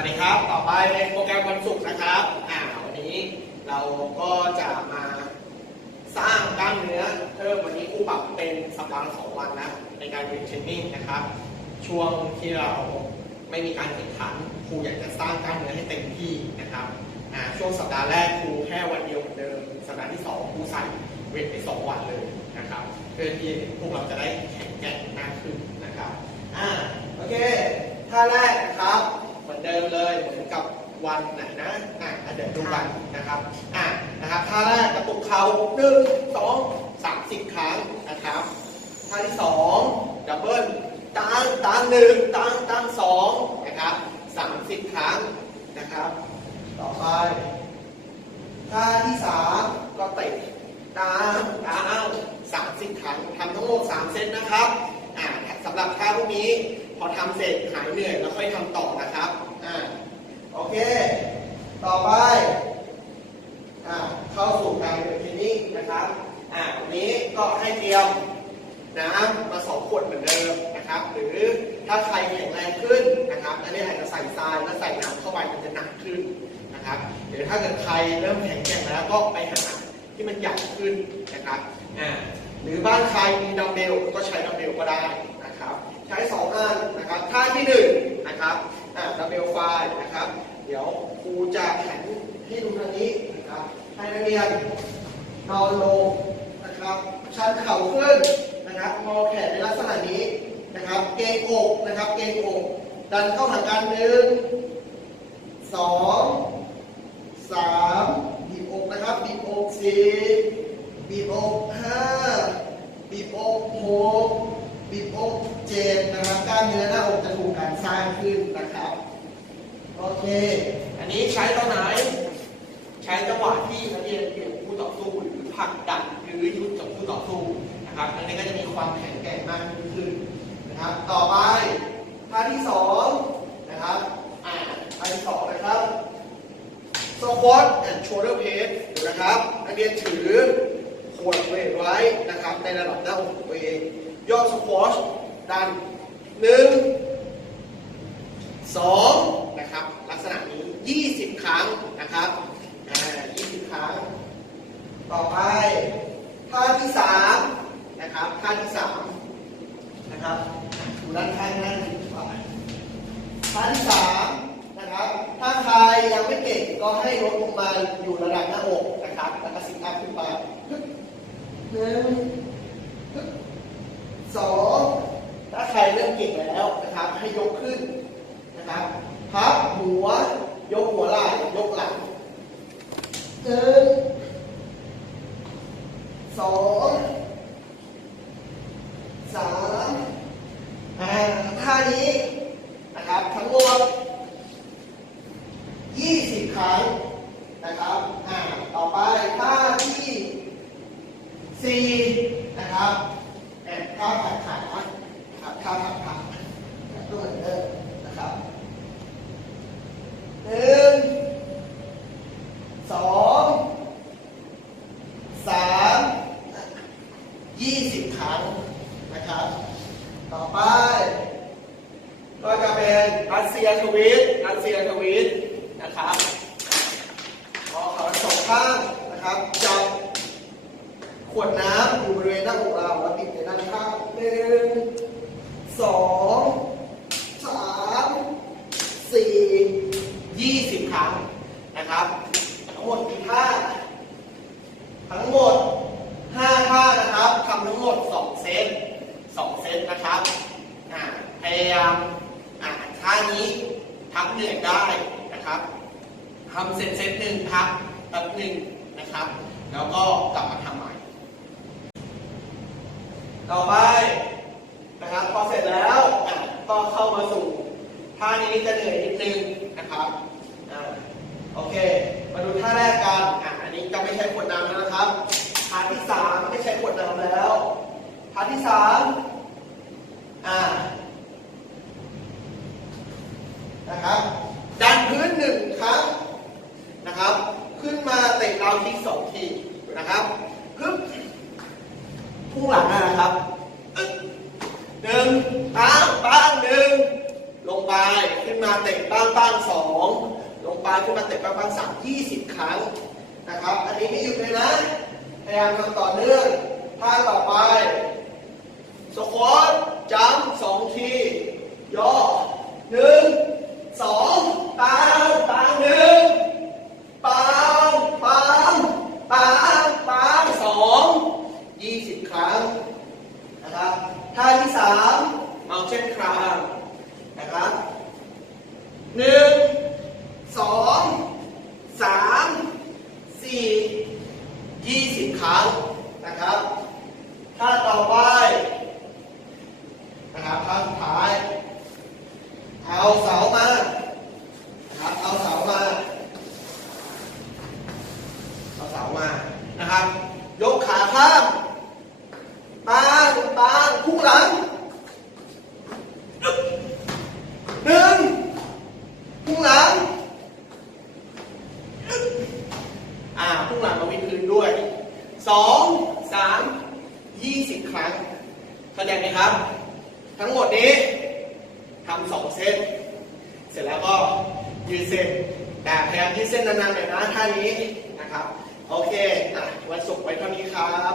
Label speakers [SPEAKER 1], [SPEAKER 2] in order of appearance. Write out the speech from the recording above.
[SPEAKER 1] วัสดีครับ ต่อไปในโปรแกรมวันศุกร์นะครับอ่าวันนี้เราก็จะมาสร้างกล้ามเนื้อเพิ่มวันนี้ครูปรับเป็นสัปดาห์ละสองวันนะในการเรียนเทรนนิ่งนะครับ ช่วงที่เราไม่มีการแข่งขันครูอยากจะสร้างกล้ามเนื้อให้เต็มที่นะครับอ่าช่วงสัปดาห์แรกครูแค่วันเดียวเหมือนเดิม สัปดาห์ที่สองครูใส่เวทไปสองวันเลยนะครับ เพื่อที่พวกเราจะได้แข็งแกร่งมากขึ้นนะครับอ่าโอเคท่าแรกนะครับ เหมือนเดิมเลยเหมือนกับวันไหนนะอะเดี๋ยวดูกันนะครับอะนะครับท่าแรกกระตุกเข่าหนึ่งสองสามสิบครั้งนะครับท่าที่สองดับเบิลตั้งตั้งหนึ่งตั้งตั้งสองนะครับสามสิบครั้งนะครับ ต่อไปท่าที่สามก็เตะตามตามสามสิบครั้งทำทั้งหมดสามเซตนะครับอ่าสำหรับท่าพวกนี้พอทำเสร็จหายเหนื่อยแล้วค่อยทำต่อนะครับ ต่อไปอ่าเข้าสู่การเรียนทรนนิ่งนะครับอ่าวันนี้ก็ให้เตรียมน้ำมาสองขวดเหมือนเดิมนะครับ หรือถ้าใครแข็งแรงขึ้นนะครับอันนี้อาจจะใส่ทรายแล้วใส่น้ำเข้าไปมันจะหนักขึ้นนะครับหรือถ้าเกิดใครเริ่มแข็งแกร่งแล้วก็ไปหาที่มันใหญ่ขึ้นนะครับอ่าหรือบ้านใครมีดัมเบลก็ใช้ดัมเบลก็ได้นะครับ ใช้สองอันนะครับท่าที่หนึ่งนะครับอ่าดัมเบลไฟนะครับ เดี๋ยวครูจะแข็งให้ดูทางนี้นะครับให้นักเรียนนอนลงนะครับ ชันเข่าขึ้นนะครับงอแขนในลักษณะนี้นะครับ เกรงอกนะครับ เกรงอก ดันเข้าหากันหนึ่งสองสามบีบอกนะครับบีบอกสี่บีบอกห้าบีบอกหกบีบอกเจ็ดนะครับกล้ามเนื้อหน้าอกจะถูกการสร้างขึ้นนะครับ โอ เค อันนี้ใช้ตอนไหน ใช้จังหวะที่นักเรียนเปลี่ยนคู่ต่อสู้หรือผลักดันหรือยุดกับคู่ต่อสู้นะครับนักเรียนก็จะมีความแข็งแกร่งมากขึ้นนะครับ ต่อไปท่าที่สองนะครับอ่าท่าที่สองนะครับสควอตแอนด์โชเดอร์เพสนะครับนักเรียนถือขวดเวทไว้นะครับ ในระดับหน้าอกของตัวเองย่อสควอชดันหนึ่งสองนะครับ ครั้งนะครับอ่า20ครั้ง ต่อไปท่าที่สามนะครับท่าที่สามนะครับดูด้านข้างนั่นดีกว่าท่าที่สามนะครับ ถ้าใครยังไม่เก่งก็ให้ลดลงมาอยู่ระดับหน้าอกนะครับแล้วก็สิบอัพขึ้นไปหนึ่งสองถ้าใครเริ่มเก่งแล้วนะครับ ให้ยกขึ้นนะครับพับหัว ยกหัวไหล่ยกหลังหนึ่งสองสามอ่าท่านี้นะครับทั้งหมด 20 ครั้งนะครับอ่าต่อไปท่าที่สี่นะครับแอบท่าผัดขานะครับท่าผัดขาก็เหมือนเดิมนะครับหนึ่งสองสามยี่สิบครั้งนะครับ ต่อไป เป็นรัสเซียทวีตรัสเซียทวีตนะครับพอเขาสองข้างนะครับจับขวดน้ำอยู่บริเวณหน้าอกเราแล้วปิดในด้านข้างหนึ่งสองสามสี่ยี่สิบครั้งนะครับ ทั้งหมดกี่ท่าทั้งหมดห้าท่านะครับทำทั้งหมดสองเซตสองเซตนะครับอ่าพยายาม ท่านี้พักเหนื่อยได้นะครับทำเสร็จเซตหนึ่งพักแป๊บหนึ่งนะครับ แล้วก็กลับมาทำใหม่ ต่อไปนะครับพอเสร็จแล้วก็เข้ามาสู่ท่านี้จะเหนื่อยนิดนึงนะครับโอเค มาดูท่าแรกกันอ,อันนี้จะไม่ใช้ขวดน้ำแล้วนะครับท่าที่สามไม่ใช้ขวดน้ำแล้วท่าที่สามอ่านะครับดันพื้นหนึ่งค รั้งนะครับ ขึ้นมาเตะเราวทีสองทีนะครับปึ๊บพุ่งหลังนะครับหนึ่งปังปังหนึ่งลงไปขึ้นมาเตะบ้างบ้างสองลงไปขึ้นมาเตะบ้างบ้างสามยี่สิบครั้งนะครับ อันนี้ไม่หยุดเลยนะพยายามทำต่อเนื่องท่าต่อไปสควอตจัมสองที ย่อหนึ่งสองตามตามหนึ่งปามปามปามปามสองยี่สิบครั้งนะครับท่าที่สามเมาเช่นครามนะครับหนึ่งสองสามสี่่ครั้งนะครับถ้าต่อไปนะครับท่าสุดท้าย เอาเสามานะครับเอาเสามาเอาเสามานะครับ ยกขาข้างตางตางคู่หลังหนึ่งคู่หลัง อ่าคู่หลังเราวิ่งคืนด้วยสองสามยี่สิบครั้ง ครับ ทั้งหมดนี้ทำสองเส้น เสร็จแล้วก็ยืดเส้นแต่พยายามยืดเส้นนานๆหน่อยนะท่านี้นะครับ โอเคอะวันศุกร์ไว้เท่านี้ครับ